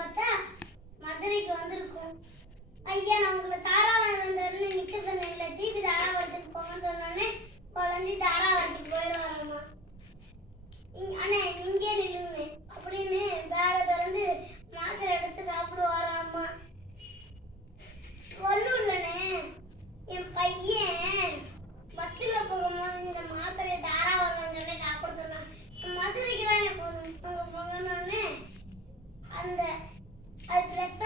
பார்த்தா மதுரைக்கு வந்திருக்கும். ஐயா நான் உங்களை தாராபுரம் வந்தோடனே நிற்க சொன்னேன்ல, திருப்பி தாராபுரத்துக்கு போங்கன்னு சொன்னோடனே குழந்தை தாராபுரத்துக்கு போயிடுவாராம்மா. அண்ணே இங்கே நில்லுங்க அப்படின்னு பேகை திறந்து மாத்திரை எடுத்து சாப்பிடுவாராம்மா. ஒன்றும் இல்லைண்ணே, என் பையன் பஸ்ஸில் போகும்போது இந்த மாத்திரையை தாராபுரம் சொல்லி சாப்பிட சொன்னான். மதுரைக்கு தான் போகணும் போங்கன்னு அந்த அது ப்ளஸ்